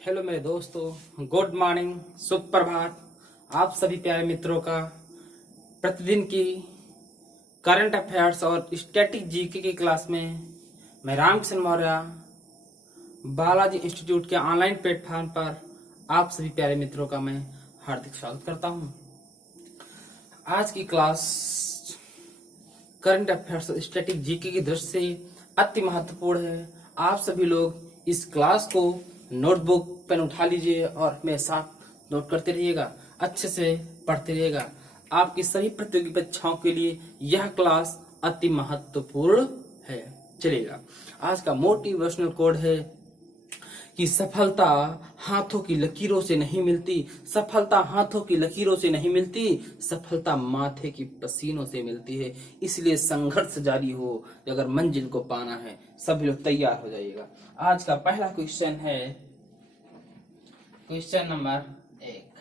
Hello मेरे दोस्तों, good morning, सुप्रभात। आप सभी प्यारे मित्रों का प्रतिदिन की करंट अफेयर्स और स्टैटिक जीके की क्लास में मैं रामकिशन मौर्य बालाजी इंस्टीट्यूट के ऑनलाइन प्लेटफॉर्म पर आप सभी प्यारे मित्रों का मैं हार्दिक स्वागत करता हूं। आज की क्लास करंट अफेयर्स और स्टैटिक जीके की दृष्टि से अति महत्वपूर्ण है। आप सभी लोग इस क्लास को नोटबुक पेन उठा लीजिए और मेरे साथ नोट करते रहिएगा, अच्छे से पढ़ते रहिएगा। आपकी सभी प्रतियोगी परीक्षाओं के लिए यह क्लास अति महत्वपूर्ण है। चलिएगा, आज का मोटिवेशनल कोड है कि सफलता हाथों की लकीरों से नहीं मिलती, सफलता हाथों की लकीरों से नहीं मिलती, सफलता माथे की पसीनों से मिलती है। इसलिए संघर्ष जारी हो, अगर मंजिल को पाना है। सभी लोग तैयार हो जाइएगा। आज का पहला क्वेश्चन है क्वेश्चन नंबर 1।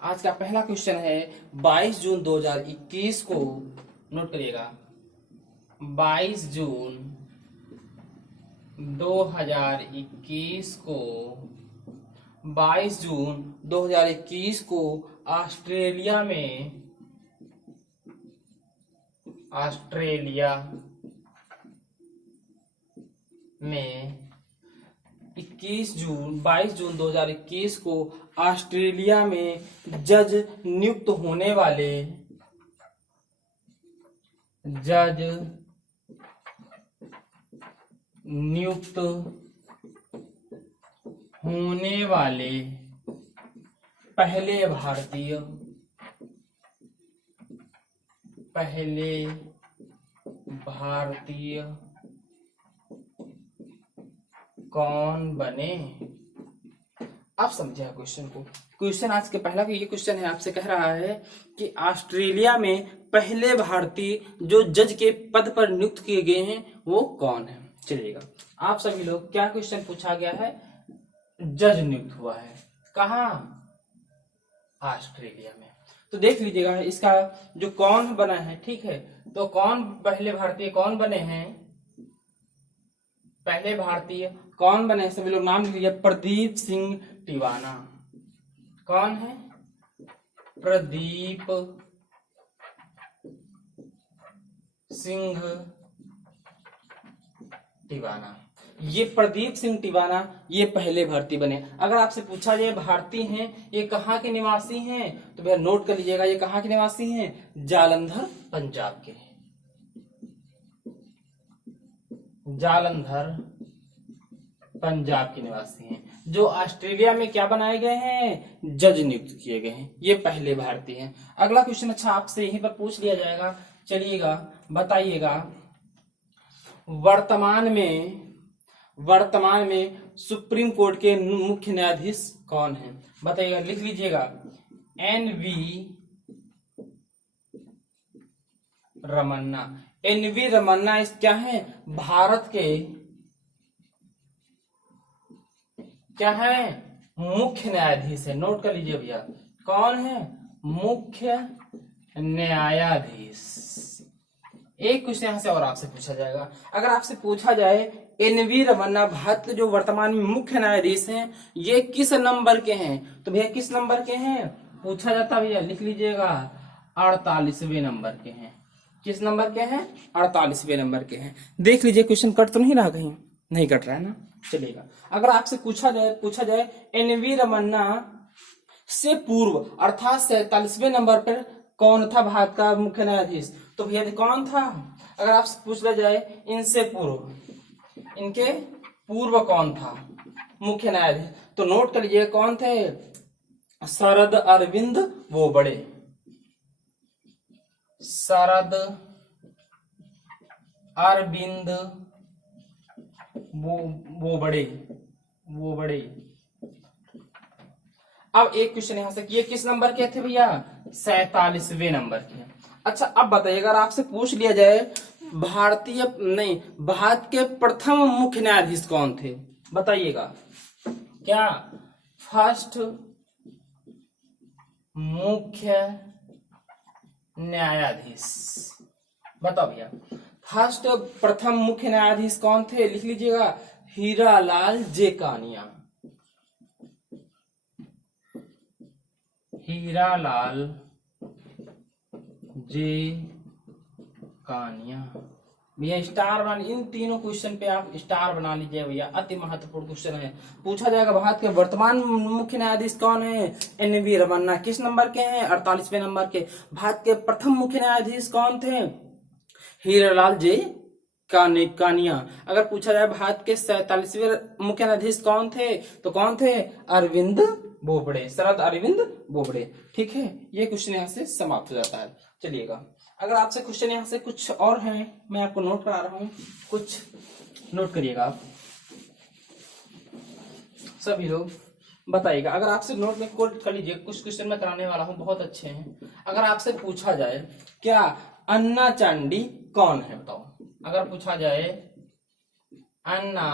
आज का पहला क्वेश्चन है 22 जून 2021 को, नोट करिएगा, 22 जून 2021 को 22 जून 2021 को ऑस्ट्रेलिया में 22 जून 2021 को ऑस्ट्रेलिया में जज नियुक्त होने वाले पहले भारतीय कौन बने। आप समझे क्वेश्चन को। क्वेश्चन आज के पहला ये क्वेश्चन है, आपसे कह रहा है कि ऑस्ट्रेलिया में पहले भारतीय जो जज के पद पर नियुक्त किए गए हैं वो कौन है। चलिएगा, आप सभी लोग, क्या क्वेश्चन पूछा गया है? जज नियुक्त हुआ है कहाँ? ऑस्ट्रेलिया में। तो देख लीजिएगा इसका जो कौन बना है, ठीक है। तो कौन पहले भारतीय कौन बने हैं? पहले भारतीय कौन बने? सभी लोग नाम लिख लीजिए। प्रदीप सिंह टिवाना। कौन है? प्रदीप सिंह टिवाना। ये प्रदीप सिंह टिवाना ये पहले भारतीय बने। अगर आपसे पूछा जाए भारतीय हैं, ये कहाँ के निवासी हैं, तो भैया नोट कर लीजिएगा, ये कहाँ के निवासी हैं? जालंधर, पंजाब के। जालंधर, पंजाब के निवासी हैं, जो ऑस्ट्रेलिया में क्या बनाए गए हैं? जज नियुक्त किए गए हैं। ये पहले भारतीय हैं। अगला क्वेश्चन अच्छा आपसे यहीं पर पूछ लिया जाएगा। चलिएगा, बताइएगा, वर्तमान में सुप्रीम कोर्ट के मुख्य न्यायाधीश कौन हैं? बताइएगा, लिख लीजिएगा। एनवी रमन्ना। एनवी रमन्ना इस क्या है? भारत के क्या है? मुख्य न्यायाधीश है। नोट कर लीजिए भैया, कौन है? मुख्य न्यायाधीश। एक क्वेश्चन यहां से और आपसे पूछा जाएगा। अगर आपसे पूछा जाए एनवी रमन्ना भारत के जो वर्तमान में मुख्य न्यायाधीश हैं, ये किस नंबर के हैं, तो भैया किस नंबर के हैं पूछा जाता भैया, लिख लीजिएगा 48वें नंबर के हैं। किस नंबर के हैं? 48वें नंबर के हैं। देख लीजिए क्वेश्चन कट तो नहीं रहा, कहीं नहीं कट रहा है ना। चलिएगा, अगर आपसे पूछा जाए एनवी रमन्ना से पूर्व अर्थात 47वें नंबर पर कौन था भारत का मुख्य न्यायाधीश, तो भैया कौन था? अगर आपसे पूछ लिया जाए इनसे पूर्व, इनके पूर्व कौन था मुख्य न्यायाधीश, तो नोट कर लीजिए कौन थे? शरद अरविंद बोबड़े। शरद अरविंद बोबड़े। अब एक क्वेश्चन यहां से, ये किस नंबर के थे भैया? 47वें नंबर के। अच्छा, अब बताइए, अगर आपसे पूछ लिया जाए भारत के प्रथम मुख्य न्यायाधीश कौन थे, बताइएगा। क्या फर्स्ट मुख्य न्यायाधीश, बताओ भैया। फर्स्ट प्रथम मुख्य न्यायाधीश कौन थे? लिख लीजिएगा, हीरालाल जेकानिया। हीरालाल जे कानिया। भैया स्टार बना, इन तीनों क्वेश्चन पे आप स्टार बना लीजिए भैया, अति महत्वपूर्ण क्वेश्चन है। पूछा जाएगा भारत के वर्तमान मुख्य न्यायाधीश कौन है? एन.वी. रमन्ना। किस नंबर के हैं? 48वें नंबर के। भारत के प्रथम मुख्य न्यायाधीश कौन थे? हीरालाल जे कानिया। अगर पूछा जाए भारत के 47वें मुख्य न्यायाधीश कौन थे, तो कौन थे? अरविंद बोबड़े, शरद अरविंद बोबड़े। ठीक है, ये क्वेश्चन यहाँ से समाप्त हो जाता है। चलिएगा, अगर आपसे क्वेश्चन यहाँ से कुछ और हैं, मैं आपको नोट करा रहा हूँ, कुछ नोट करिएगा आप सभी लोग, बताइएगा। अगर आपसे नोट में कोट कर लीजिए, कुछ क्वेश्चन मैं कराने वाला हूँ, बहुत अच्छे हैं। अगर आपसे पूछा जाए क्या अन्ना चांडी कौन है, बताओ। अगर पूछा जाए अन्ना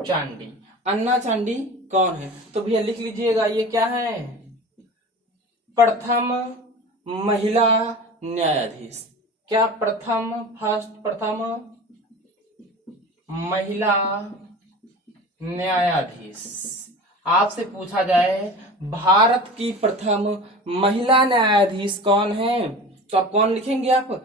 चांडी, अन्ना चांडी कौन है, तो भैया लिख लीजिएगा, ये क्या है? प्रथम महिला न्यायाधीश। क्या? प्रथम महिला न्यायाधीश। आपसे पूछा जाए भारत की प्रथम महिला न्यायाधीश कौन है, तो आप कौन लिखेंगे? आप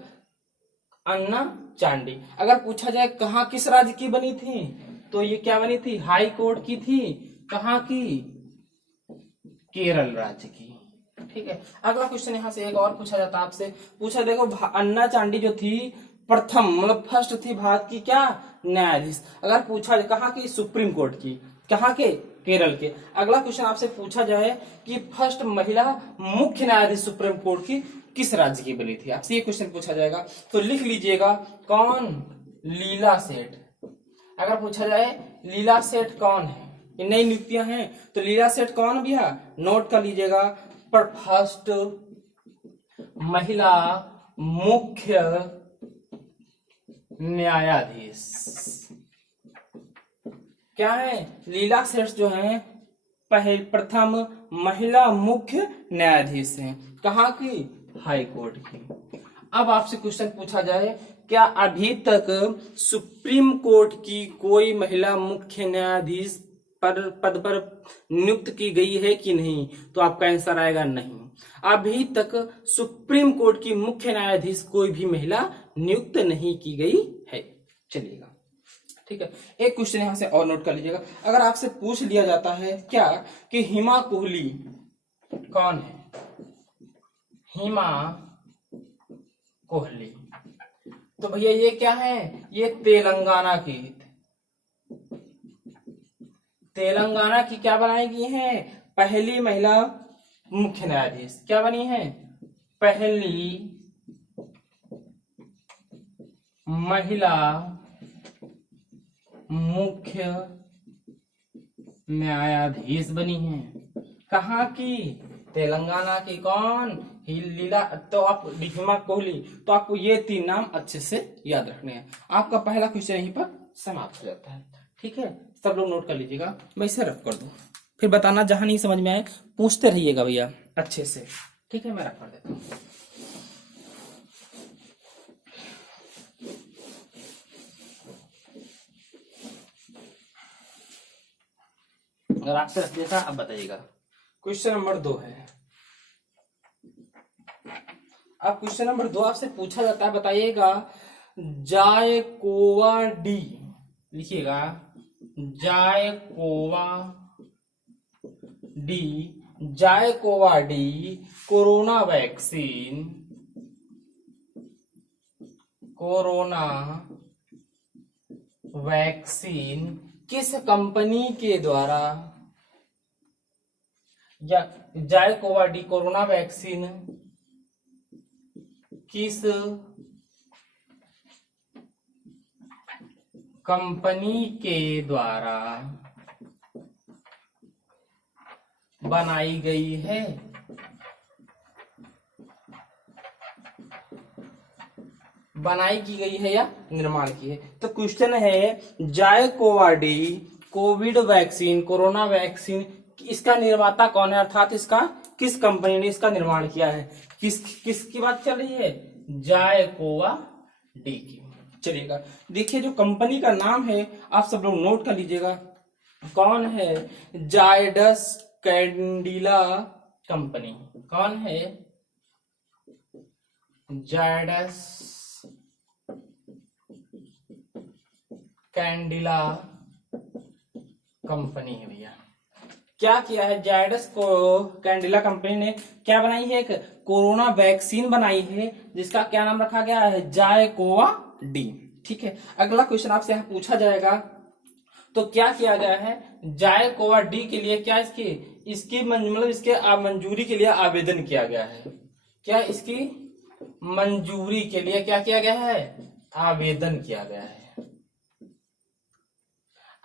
अन्ना चांडी। अगर पूछा जाए कहाँ किस राज्य की बनी थी, तो ये क्या बनी थी? हाई कोर्ट की थी। कहाँ की? केरल राज्य की। ठीक है, अगला क्वेश्चन यहाँ से एक और पूछा जाता है आपसे। पूछा देखो, अन्ना चांडी जो थी प्रथम, मतलब फर्स्ट थी भारत की क्या? न्यायाधीश। अगर पूछा जाए कहाँ की? सुप्रीम कोर्ट की। कहाँ के? केरल के। अगला क्वेश्चन आपसे पूछा जाए कि फर्स्ट महिला मुख्य न्यायाधीश सुप्रीम कोर्ट की किस राज्य की बनी थी, आपसे ये क्वेश्चन पूछा जाएगा, तो लिख लीजिएगा कौन? लीला सेठ। अगर पूछा जाए लीला सेठ कौन है, ये नई नियुक्तियां हैं, तो लीला सेठ कौन भैया? नोट कर लीजिएगा, पर फर्स्ट महिला मुख्य न्यायाधीश क्या है? लीला सेठ जो है प्रथम महिला मुख्य न्यायाधीश हैं। कहाँ की? हाई कोर्ट की। अब आपसे क्वेश्चन पूछा जाए, क्या अभी तक सुप्रीम कोर्ट की कोई महिला मुख्य न्यायाधीश पद पर नियुक्त की गई है कि नहीं, तो आपका आंसर आएगा नहीं। अभी तक सुप्रीम कोर्ट की मुख्य न्यायाधीश कोई भी महिला नियुक्त नहीं की गई है। चलिएगा, ठीक है, एक क्वेश्चन यहां से और नोट कर लीजिएगा। अगर आपसे पूछ लिया जाता है क्या कि हिमा कोहली कौन है? हिमा कोहली, तो भैया ये क्या है? ये तेलंगाना की क्या बनाई गई है? पहली महिला मुख्य न्यायाधीश। क्या बनी है? पहली महिला मुख्य न्यायाधीश बनी है। कहाँ की? तेलंगाना की। कौन? लीला, तो आप हिमा कोहली, तो आपको ये तीन नाम अच्छे से याद रखने हैं। आपका पहला क्वेश्चन यहीं पर समाप्त हो जाता है। ठीक है, सब लोग नोट कर लीजिएगा, मैं इसे रख कर दूं, फिर बताना जहां नहीं समझ में आए पूछते रहिएगा भैया अच्छे से। ठीक है, मैं रख कर देता हूँ। अगर आपसे रख दिया था, अब बताइएगा। क्वेश्चन नंबर 2 है। अब क्वेश्चन नंबर 2 आपसे पूछा जाता है, बताइएगा, जायकोवा डी, लिखिएगा जायकोवा डी कोरोना वैक्सीन किस कंपनी के द्वारा, या जायकोवा डी कोरोना वैक्सीन किस कंपनी के द्वारा बनाई गई है? बनाई की गई है या निर्माण की है? तो क्वेश्चन है, ZyCoV D COVID vaccine, corona vaccine, इसका निर्माता कौन है, अर्थात इसका किस कंपनी ने इसका निर्माण किया है? किसकी बात चल रही है? जायकोवा डी की। चलिएगा, देखिए जो कंपनी का नाम है आप सब लोग नोट कर लीजिएगा, कौन है? जायडस कैंडिला कंपनी। कौन है? जायडस कैंडिला कंपनी है भैया। क्या किया है? जायडस को कैंडिला कंपनी ने क्या बनाई है? एक कोरोना वैक्सीन बनाई है जिसका क्या नाम रखा गया है? ZyCoV D. ठीक है, अगला क्वेश्चन आपसे यहाँ पूछा जाएगा। तो क्या किया गया है? जायकोवा डी के लिए क्या इसकी मतलब इसके मंजूरी के लिए आवेदन किया गया है। क्या इसकी मंजूरी के लिए क्या किया गया है? आवेदन किया गया है।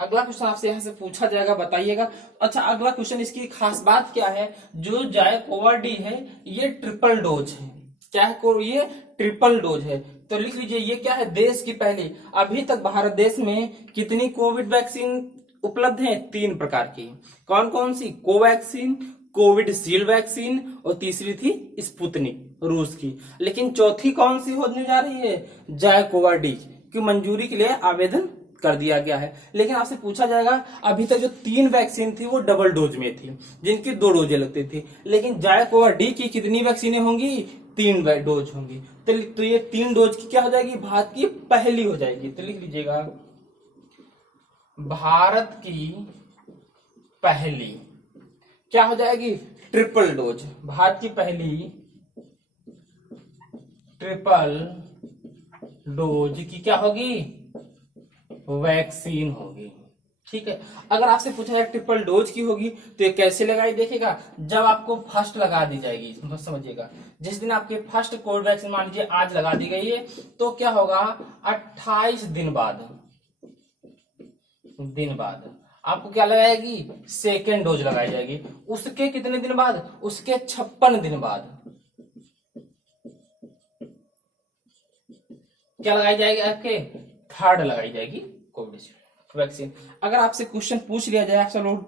अगला क्वेश्चन आपसे यहां से पूछा जाएगा, बताइएगा। अच्छा, अगला क्वेश्चन, इसकी खास बात क्या है? जो जायकोवा डी है ये ट्रिपल डोज है। क्या है? ये ट्रिपल डोज है। तो लिख लीजिए, ये क्या है? देश की पहली। अभी तक भारत देश में कितनी कोविड वैक्सीन उपलब्ध है? 3 प्रकार की। कौन कौन सी? कोवैक्सीन, कोविडशील्ड वैक्सीन, और तीसरी थी स्पुतनिक रूस की। लेकिन चौथी कौन सी होने जा रही है? जायकोवा डी की मंजूरी के लिए आवेदन कर दिया गया है। लेकिन आपसे पूछा जाएगा, अभी तक जो 3 वैक्सीन थी वो डबल डोज में थी, जिनकी 2 डोजें लगती थी। लेकिन जायकोवा डी की कितनी वैक्सीनें होंगी? 3 डोज होंगी। तो ये 3 डोज की क्या हो जाएगी? भारत की पहली हो जाएगी। तो लिख लीजिएगा, भारत की पहली क्या हो जाएगी? Triple dose. भारत की पहली ट्रिपल डोज की क्या होगी? वैक्सीन होगी। ठीक है, अगर आपसे पूछा जाए ट्रिपल डोज की होगी तो ये कैसे लगाई? देखिएगा, जब आपको फर्स्ट लगा दी जाएगी, समझिएगा, जिस दिन आपके फर्स्ट कोविड वैक्सीन मान लीजिए आज लगा दी गई है, तो क्या होगा? 28 दिन बाद आपको क्या लगाएगी? सेकेंड डोज लगाई जाएगी। उसके कितने दिन बाद? उसके 56 दिन बाद क्या लगाई जाएगी? आपके थर्ड लगाई जाएगी कोविड वैक्सीन। अगर आपसे क्वेश्चन पूछ लिया जाए, आप सब लोग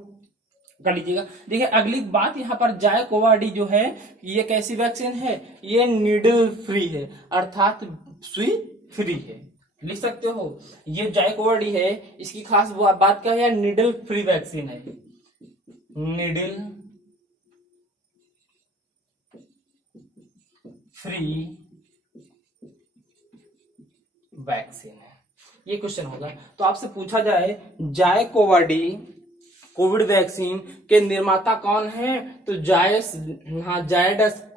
कर लीजिएगा। देखिए, अगली बात यहाँ पर जायकोवा डी जो है ये कैसी वैक्सीन है? ये नीडल फ्री है, अर्थात सुई फ्री है। लिख सकते हो, ये जायकोवा डी है, इसकी खास बात क्या है? नीडल फ्री वैक्सीन है। नीडल फ्री वैक्सीन है, ये क्वेश्चन होगा। तो आपसे पूछा जाए जायकोवा डी कोविड वैक्सीन के निर्माता कौन है? तो जायडस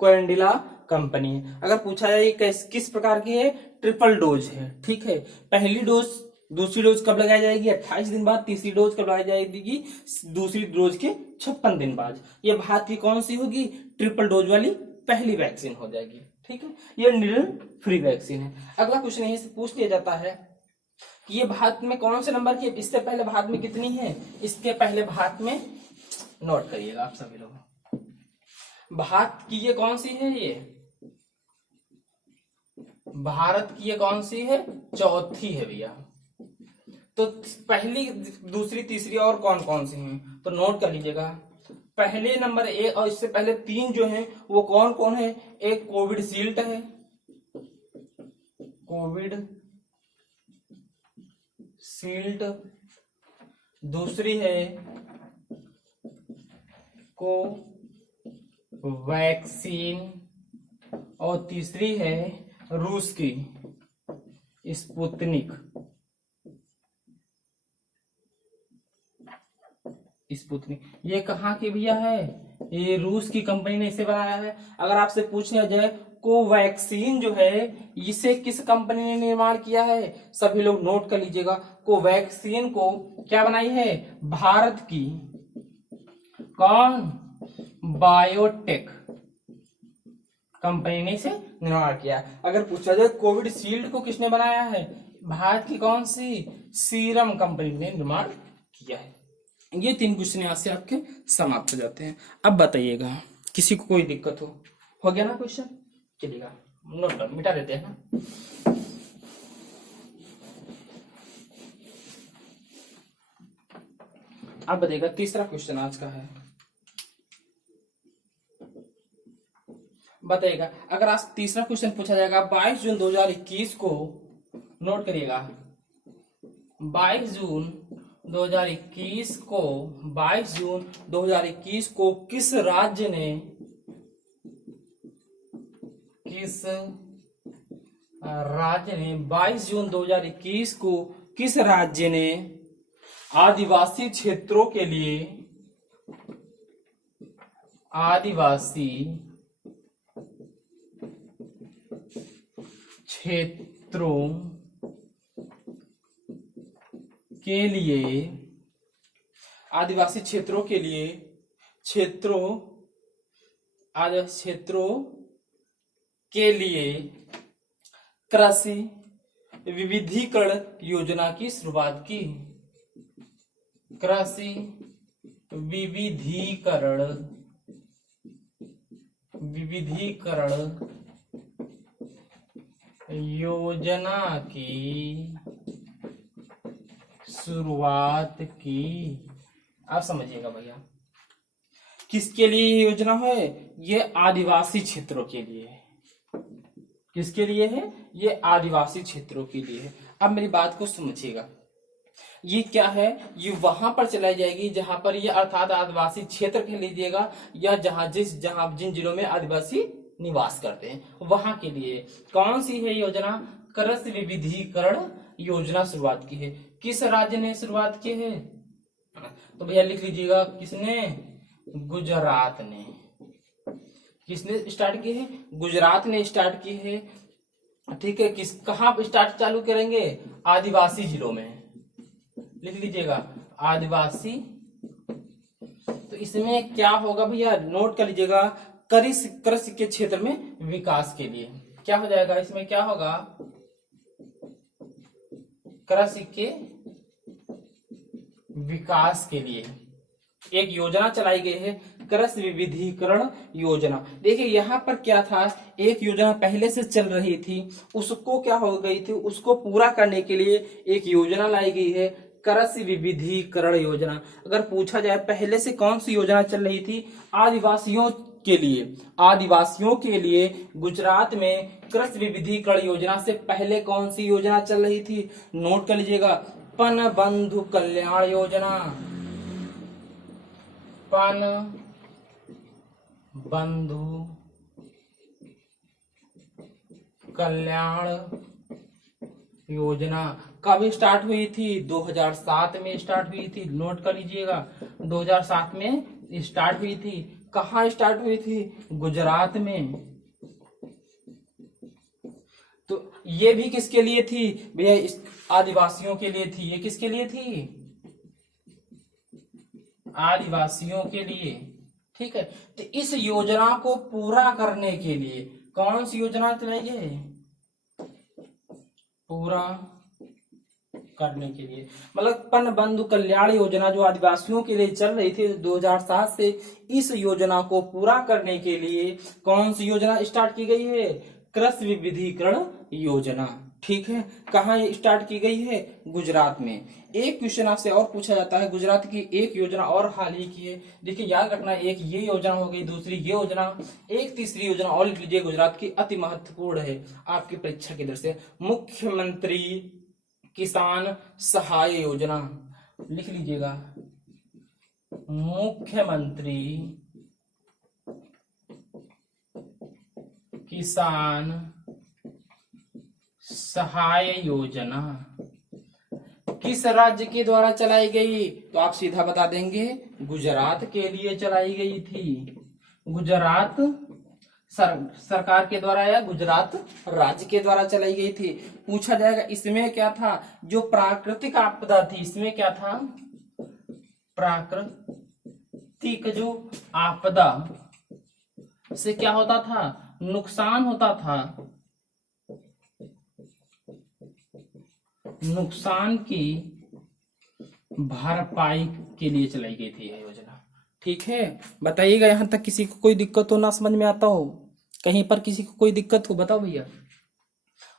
कैंडिला कंपनी है। अगर पूछा जाए किस प्रकार की है? ट्रिपल डोज है। ठीक है, पहली डोज, दूसरी डोज कब लगाई जाएगी? 28 दिन बाद। तीसरी डोज कब लगाई जाएगी? दूसरी डोज के 56 दिन बाद। ये भारत की कौन सी होगी? ट्रिपल डोज वाली पहली वैक्सीन हो जाएगी। ठीक है, ये नीडल फ्री वैक्सीन है। अगला क्वेश्चन यहीं से पूछ लिया जाता है कि ये भारत में कौन से नंबर की? इससे पहले भारत में कितनी है? इसके पहले भारत में, नोट करिएगा आप सभी लोग, भारत की ये कौन सी है? ये भारत की ये कौन सी है? चौथी है भैया। तो पहली, दूसरी, तीसरी और कौन कौन सी हैं? तो नोट कर लीजिएगा। पहले नंबर 1 और इससे पहले 3 जो हैं वो कौन कौन है? एक कोविडशील्ड है, कोविडशील्ड, दूसरी है कोवैक्सीन, और तीसरी है रूस की स्पुतनिक। ये कहाँ की भैया है? ये रूस की कंपनी ने इसे बनाया है। अगर आपसे पूछा जाए कोवैक्सीन जो है इसे किस कंपनी ने निर्माण किया है? सभी लोग नोट कर लीजिएगा, कोवैक्सीन को क्या बनाई है? भारत की कौन? बायोटेक कंपनी ने इसे निर्माण किया। अगर पूछा जाए कोविडशील्ड को किसने बनाया है? भारत की कौन सी? सीरम कंपनी ने निर्माण किया है। ये 3 क्वेश्चन यहाँ से आपके समाप्त हो जाते हैं। अब बताइएगा, किसी को कोई दिक्कत हो गया ना क्वेश्चन? चलिएगा, नोट कर मिटा देते हैं ना। अब बताइएगा, तीसरा क्वेश्चन आज का है। बताइएगा, अगर आज तीसरा क्वेश्चन पूछा जाएगा 22 जून 2021 को, नोट करिएगा, 22 जून 2021 को 22 जून 2021 को किस राज्य ने 22 जून 2021 को किस राज्य ने आदिवासी क्षेत्रों के लिए आदिवासी क्षेत्रों के लिए कृषि विविधीकरण योजना की शुरुआत की। कृषि विविधीकरण योजना की शुरुआत की। आप समझिएगा भैया, किसके लिए ये योजना है? ये आदिवासी क्षेत्रों के लिए है। किसके लिए है? ये आदिवासी क्षेत्रों के लिए है। अब मेरी बात को समझिएगा, ये क्या है? ये वहां पर चलाई जाएगी जहां पर ये अर्थात आदिवासी क्षेत्र कह लीजिएगा, या जहां जिन जिलों में आदिवासी निवास करते हैं वहां के लिए। कौन सी है योजना? कृषि विविधीकरण योजना शुरुआत की है। किस राज्य ने शुरुआत की है? तो भैया लिख लीजिएगा, किसने? गुजरात ने। किसने स्टार्ट की है? गुजरात ने स्टार्ट की है। ठीक है, कहां स्टार्ट चालू करेंगे? आदिवासी जिलों में। लिख लीजिएगा आदिवासी। तो इसमें क्या होगा भैया, नोट कर लीजिएगा, कृषि के क्षेत्र में विकास के लिए। क्या हो जाएगा इसमें? क्या होगा? कृषि के विकास के लिए एक योजना चलाई गई है, कृषि विविधीकरण योजना। देखिए यहाँ पर क्या था, एक योजना पहले से चल रही थी, उसको क्या हो गई थी, उसको पूरा करने के लिए एक योजना लाई गई है, कृषि विविधीकरण योजना। अगर पूछा जाए पहले से कौन सी योजना चल रही थी? आदिवासियों के लिए गुजरात में कृषि विविधीकरण योजना से पहले कौन सी योजना चल रही थी? नोट कर लीजिएगा, पनबंधु कल्याण योजना। पनबंधु कल्याण योजना कब स्टार्ट हुई थी? 2007 में स्टार्ट हुई थी। नोट कर लीजिएगा, 2007 में स्टार्ट हुई थी। कहाँ स्टार्ट हुई थी? गुजरात में। तो ये भी किसके लिए थी भैया? आदिवासियों के लिए थी। ये किसके लिए थी? आदिवासियों के लिए। ठीक है, तो इस योजना को पूरा करने के लिए कौन सी योजना चलाई है? पूरा करने के लिए, मतलब पनबंधु कल्याण योजना जो आदिवासियों के लिए चल रही थी 2007 से, इस योजना को पूरा करने के लिए कौन सी योजना स्टार्ट की गई है? कृषि विविधीकरण योजना। ठीक है, कहाँ स्टार्ट की गई है? गुजरात में। एक क्वेश्चन आपसे और पूछा जाता है, गुजरात की एक योजना और हाल ही की है। देखिए याद रखना, एक ये योजना हो गई, दूसरी ये योजना, एक तीसरी योजना और लिख लीजिए, गुजरात की अति महत्वपूर्ण है आपकी परीक्षा की दृष्टि से, मुख्यमंत्री किसान सहाय योजना। लिख लीजिएगा, मुख्यमंत्री किसान सहाय योजना किस राज्य के द्वारा चलाई गई? तो आप सीधा बता देंगे, गुजरात के लिए चलाई गई थी। गुजरात सरकार के द्वारा या गुजरात राज्य के द्वारा चलाई गई थी। पूछा जाएगा इसमें क्या था? जो प्राकृतिक आपदा थी, इसमें क्या था? प्राकृतिक जो आपदा से क्या होता था? नुकसान होता था। नुकसान की भरपाई के लिए चलाई गई थी यह योजना। ठीक है, बताइएगा यहां तक किसी को कोई दिक्कत हो, ना समझ में आता हो, कहीं पर किसी को कोई दिक्कत हो, बताओ भैया।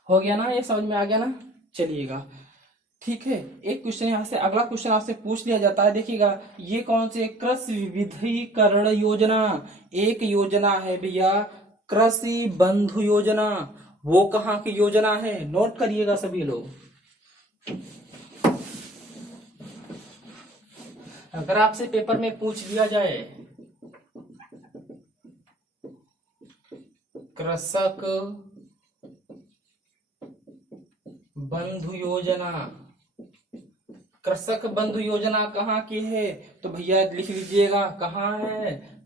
हो गया ना, ये समझ में आ गया ना? चलिएगा, ठीक है। एक क्वेश्चन यहाँ से, अगला क्वेश्चन आपसे पूछ लिया जाता है, देखिएगा ये कौन सी? कृषि विविधीकरण योजना। एक योजना है भैया कृषि बंधु योजना। वो कहाँ की योजना है? नोट करिएगा सभी लोग। अगर आपसे पेपर में पूछ लिया जाए कृषक बंधु योजना, कृषक बंधु योजना कहाँ की है, तो भैया लिख लीजिएगा कहाँ है,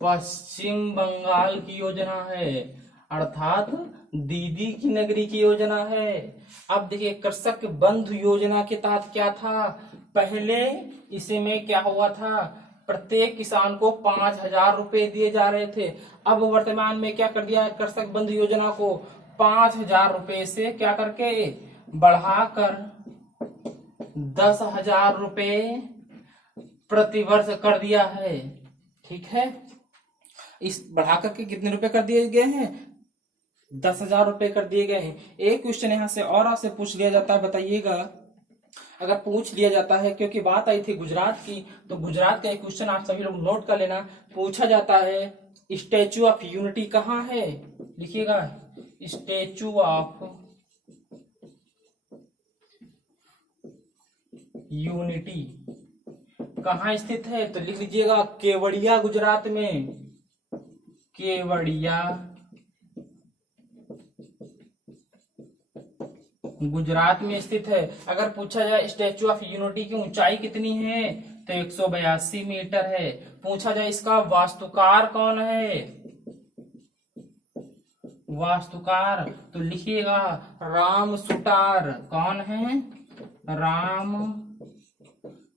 पश्चिम बंगाल की योजना है, अर्थात दीदी की नगरी की योजना है। अब देखिए कृषक बंधु योजना के तहत क्या था, पहले इसे में क्या हुआ था, प्रत्येक किसान को 5,000 रुपए दिए जा रहे थे। अब वर्तमान में क्या कर दिया, कृषक बंधु योजना को 5,000 रुपए से क्या करके बढ़ाकर 10,000 रुपए प्रतिवर्ष कर दिया है। ठीक है, इस बढ़ाकर के कितने रुपए कर दिए गए हैं, 10,000 रुपए कर दिए गए हैं। एक क्वेश्चन यहां से और आपसे पूछ लिया जाता है, बताइएगा अगर पूछ लिया जाता है, क्योंकि बात आई थी गुजरात की, तो गुजरात का एक क्वेश्चन आप सभी लोग नोट कर लेना। पूछा जाता है स्टैचू ऑफ यूनिटी कहाँ है, लिखिएगा स्टैचू ऑफ यूनिटी कहाँ स्थित है, तो लिख लीजिएगा केवड़िया गुजरात में, केवड़िया गुजरात में स्थित है। अगर पूछा जाए स्टैचू ऑफ यूनिटी की ऊंचाई कितनी है, तो 182 मीटर है। पूछा जाए इसका वास्तुकार कौन है, वास्तुकार तो लिखिएगा राम सुतार, कौन है, राम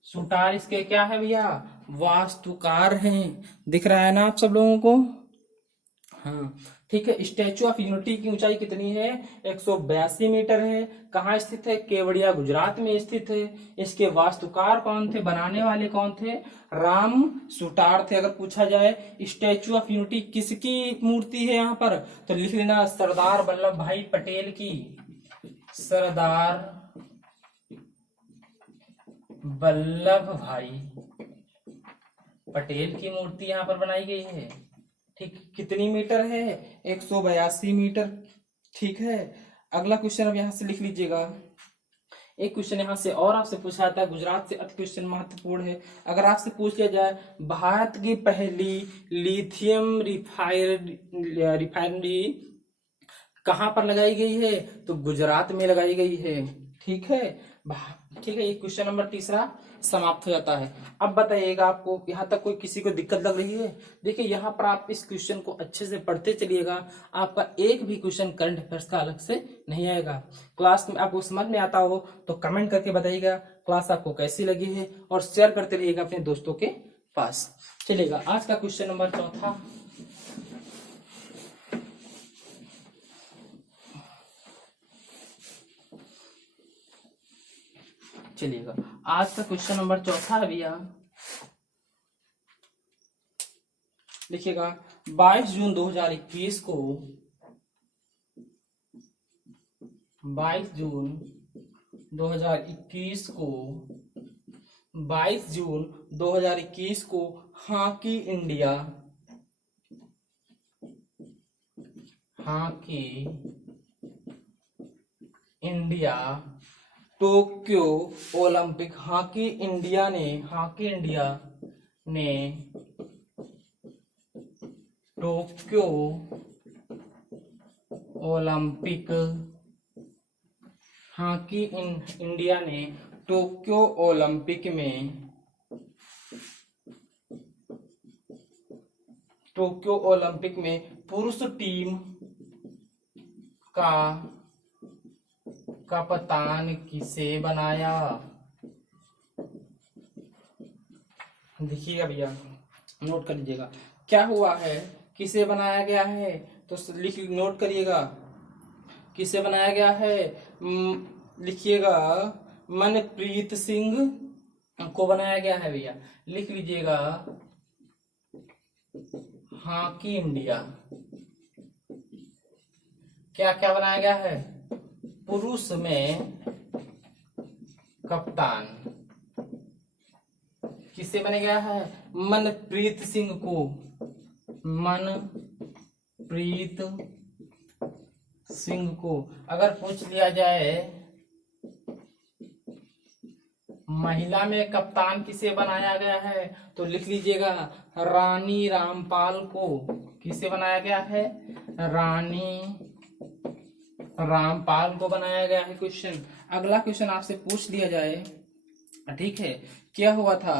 सुतार इसके क्या है भैया, वास्तुकार हैं। दिख रहा है ना आप सब लोगों को, हाँ ठीक है। स्टैचू ऑफ यूनिटी की ऊंचाई कितनी है, 182 मीटर है। कहाँ स्थित है, केवड़िया गुजरात में स्थित है। इसके वास्तुकार कौन थे, बनाने वाले कौन थे, राम सुतार थे। अगर पूछा जाए स्टैचू ऑफ यूनिटी किसकी मूर्ति है यहाँ पर, तो लिख लेना सरदार वल्लभ भाई पटेल की, सरदार वल्लभ भाई पटेल की मूर्ति यहाँ पर बनाई गई है। ठीक, कितनी मीटर है, 182 मीटर। ठीक है, अगला क्वेश्चन अब यहाँ से लिख लीजिएगा। एक क्वेश्चन यहाँ से और आपसे पूछा जाता है, गुजरात से अति क्वेश्चन महत्वपूर्ण है। अगर आपसे पूछ लिया जाए भारत की पहली लिथियम रिफाइनरी कहाँ पर लगाई गई है, तो गुजरात में लगाई गई है। ठीक है, ठीक है, ये क्वेश्चन नंबर तीसरा समाप्त हो जाता है। अब बताइएगा आपको यहाँ तक कोई किसी को दिक्कत लग रही है, देखिए यहाँ पर आप इस क्वेश्चन को अच्छे से पढ़ते चलिएगा, आपका एक भी क्वेश्चन करंट अफेयर्स का अलग से नहीं आएगा। क्लास में आपको समझ में आता हो तो कमेंट करके बताइएगा क्लास आपको कैसी लगी है, और शेयर करते रहिएगा अपने दोस्तों के पास। चलिएगा, आज का क्वेश्चन नंबर चौथा, चलिएगा आज का क्वेश्चन नंबर चौथा है भैया, लिखिएगा 22 जून 2021 को, 22 जून 2021 को, 22 जून 2021 को hockey India, hockey India Tokyo Olympic, hockey India ने टोक्यो ओलंपिक, हॉकी इंडिया ने टोक्यो ओलंपिक में पुरुष टीम का कप्तान किसे बनाया। देखिएगा भैया, नोट कर लीजिएगा क्या हुआ है, किसे बनाया गया है, तो लिख नोट करिएगा किसे बनाया गया है। लिखिएगा मनप्रीत सिंह को बनाया गया है भैया, लिख लीजिएगा हॉकी इंडिया क्या क्या बनाया गया है, पुरुष में कप्तान किसे बना गया है, मनप्रीत सिंह को, मनप्रीत सिंह को। अगर पूछ लिया जाए महिला में कप्तान किसे बनाया गया है? तो लिख लीजिएगा रानी रामपाल को किसे बनाया गया है? रानी रामपाल को बनाया गया है। क्वेश्चन, अगला क्वेश्चन आपसे पूछ लिया जाए, ठीक है, क्या हुआ था?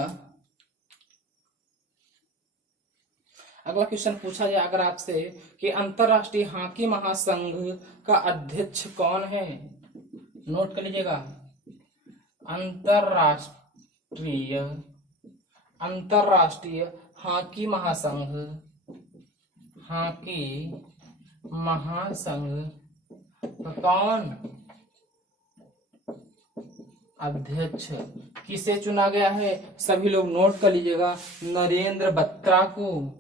अगला क्वेश्चन पूछा जाए अगर आपसे कि अंतरराष्ट्रीय हॉकी महासंघ का अध्यक्ष कौन है? नोट कर लीजिएगा, अंतरराष्ट्रीय हॉकी महासंघ का कौन अध्यक्ष किसे चुना गया है? सभी लोग नोट कर लीजिएगा, नरेंद्र बत्रा को।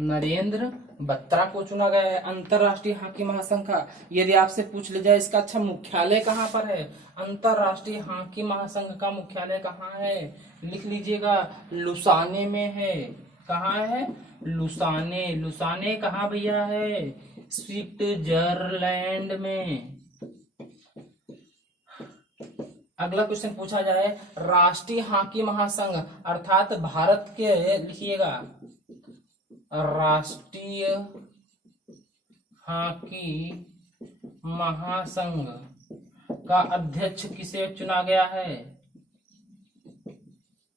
नरेंद्र बत्रा को चुना गया है अंतरराष्ट्रीय हॉकी महासंघ का। यदि आपसे पूछ ले जाए इसका अच्छा मुख्यालय कहाँ पर है? अंतरराष्ट्रीय हॉकी महासंघ का मुख्यालय कहाँ है? लिख लीजिएगा, लुसाने में है। कहाँ है? लुसाने। लुसाने कहाँ भैया है? स्विट्जरलैंड में। अगला क्वेश्चन पूछा जाए, राष्ट्रीय हॉकी महासंघ अर्थात भारत के, लिखिएगा, राष्ट्रीय हॉकी महासंघ का अध्यक्ष किसे चुना गया है?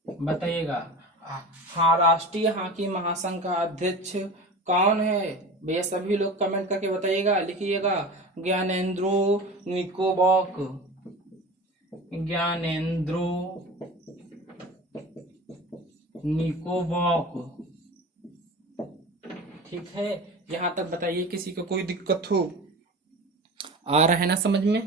बताइएगा। हाँ, राष्ट्रीय हॉकी महासंघ का अध्यक्ष कौन है भैया? सभी लोग कमेंट करके बताइएगा, लिखिएगा, ज्ञानेंद्रो निकोबॉक। ज्ञानेंद्रो निकोबॉक, ठीक है। यहां तक बताइए, किसी को कोई दिक्कत हो? आ रहा है ना समझ में?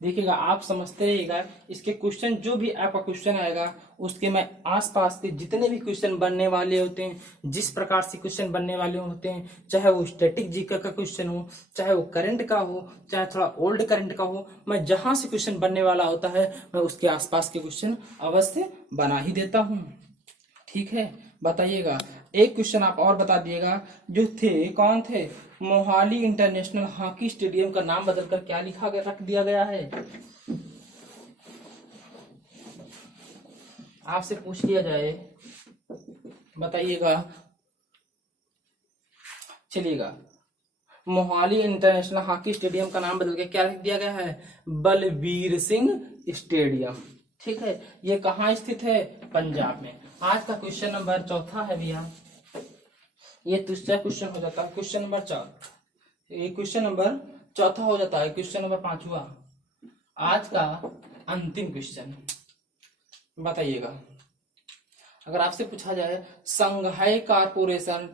देखिएगा, आप समझते रहिएगा। इसके क्वेश्चन, जो भी आपका क्वेश्चन आएगा उसके मैं आसपास के जितने भी क्वेश्चन बनने वाले होते हैं, जिस प्रकार से क्वेश्चन बनने वाले होते हैं, चाहे वो स्टैटिक जीके का क्वेश्चन हो, चाहे वो करंट का हो, चाहे थोड़ा ओल्ड करंट का हो, मैं जहां से क्वेश्चन बनने वाला होता है मैं उसके आसपास के क्वेश्चन अवश्य बना ही देता हूँ, ठीक है। बताइएगा, एक क्वेश्चन आप और बता दिएगा, जो थे कौन थे? मोहाली इंटरनेशनल हॉकी स्टेडियम का नाम बदलकर क्या लिखा गया, रख दिया गया है? आपसे पूछ लिया जाए, बताइएगा। चलिएगा, मोहाली इंटरनेशनल हॉकी स्टेडियम का नाम बदल के क्या लिख दिया गया है? बलबीर सिंह स्टेडियम, ठीक है। ये कहाँ स्थित है? पंजाब में। आज का क्वेश्चन नंबर 4 है भैया, ये दूसरा क्वेश्चन हो जाता है, क्वेश्चन नंबर 4। ये क्वेश्चन नंबर 4 हो जाता है, क्वेश्चन नंबर 5वां। आज का अंतिम क्वेश्चन बताइएगा, अगर आपसे पूछा जाए संघाई कारपोरेशन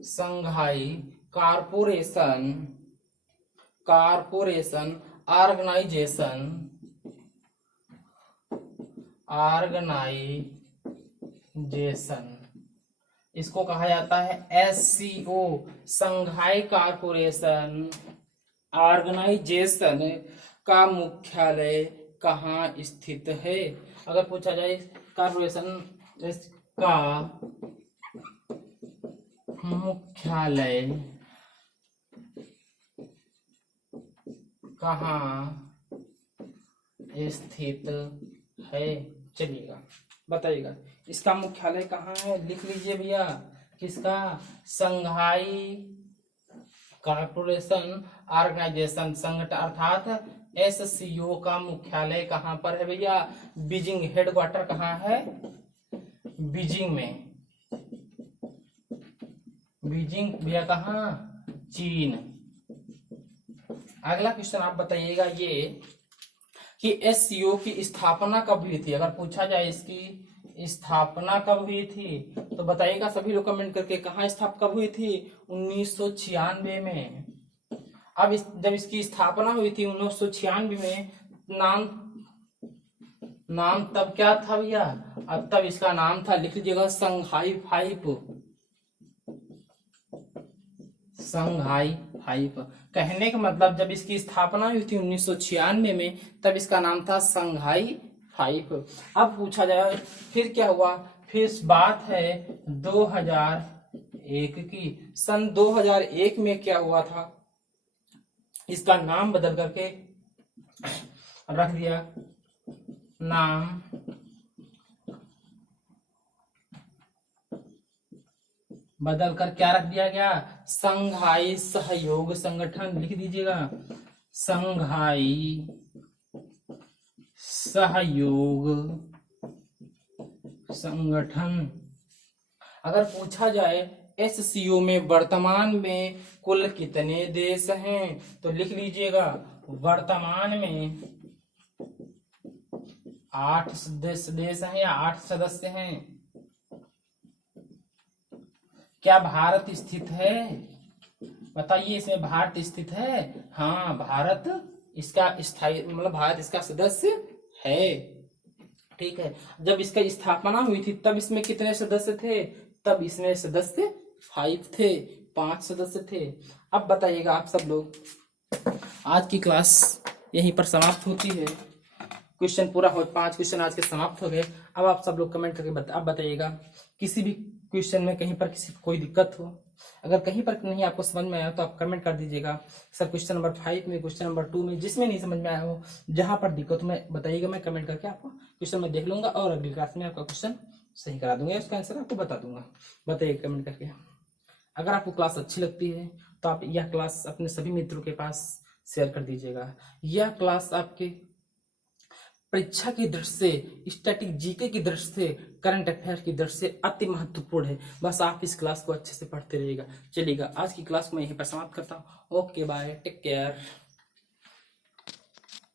संघाई कारपोरेशन ऑर्गेनाइजेशन, इसको कहा जाता है SCO, संघाई कारपोरेशन ऑर्गेनाइजेशन का मुख्यालय कहाँ स्थित है? अगर पूछा जाए कारपोरेशन का मुख्यालय कहाँ स्थित है, चलिएगा बताइएगा, इसका मुख्यालय कहाँ है? लिख लीजिए भैया, किसका? संघाई कारपोरेशन ऑर्गेनाइजेशन संगठन अर्थात SCO का मुख्यालय कहाँ पर है भैया? बीजिंग। हेडक्वार्टर कहाँ है? बीजिंग में। बीजिंग भैया कहाँ? चीन। अगला क्वेश्चन आप बताइएगा ये कि SCO की स्थापना कब हुई थी? अगर पूछा जाए इसकी स्थापना कब हुई थी तो बताइएगा सभी लोग कमेंट करके, कहाँ कब हुई थी? 1996 में। अब जब इसकी स्थापना हुई थी 1996 में, नाम तब क्या था भैया? अब तब इसका नाम था, लिख लीजिएगा, संघाई 5। कहने का मतलब जब इसकी स्थापना हुई थी 1996 में, तब इसका नाम था संघाई 5। अब पूछा जाए फिर क्या हुआ, फिर बात है 2001 की। सन 2001 में क्या हुआ था, इसका नाम बदल करके रख दिया, नाम बदल कर क्या रख दिया गया, संघाई सहयोग संगठन। लिख दीजिएगा, संघाई सहयोग संगठन। अगर पूछा जाए SCO में वर्तमान में कुल कितने देश हैं, तो लिख लीजिएगा वर्तमान में 8 देश हैं या 8 सदस्य हैं। क्या भारत स्थित है, बताइए, इसमें भारत स्थित है? हाँ, भारत इसका स्थायी मतलब भारत इसका सदस्य है। ठीक है, जब इसका स्थापना हुई थी तब इसमें कितने सदस्य थे, तब इसमें सदस्य 5 थे, 5 सदस्य थे। अब बताइएगा आप सब लोग, आज की क्लास यहीं पर समाप्त होती है। क्वेश्चन पूरा हो, 5 क्वेश्चन आज के समाप्त हो गए। अब आप सब लोग कमेंट करके अब बताइएगा, किसी भी क्वेश्चन में कहीं पर किसी को कोई दिक्कत हो, अगर कहीं पर नहीं आपको समझ में आया तो आप कमेंट कर दीजिएगा। सर क्वेश्चन नंबर 5 में, क्वेश्चन नंबर 2 में, जिसमें नहीं समझ में आया हो, जहां पर दिक्कत में बताइएगा, मैं कमेंट करके आपको क्वेश्चन में देख लूंगा और अगली क्लास में आपका क्वेश्चन सही करा दूंगा, उसका आंसर आपको बता दूंगा। बताइए कमेंट करके। अगर आपको क्लास अच्छी लगती है तो आप यह क्लास अपने सभी मित्रों के पास शेयर कर दीजिएगा। यह क्लास आपके परीक्षा की दृष्टि से, स्टैटिक जीके की दृष्टि से, करंट अफेयर की दृष्टि से अति महत्वपूर्ण है। बस आप इस क्लास को अच्छे से पढ़ते रहिएगा। चलिएगा, आज की क्लास को मैं यहीं पर समाप्त करता हूँ। Okay, bye, take care.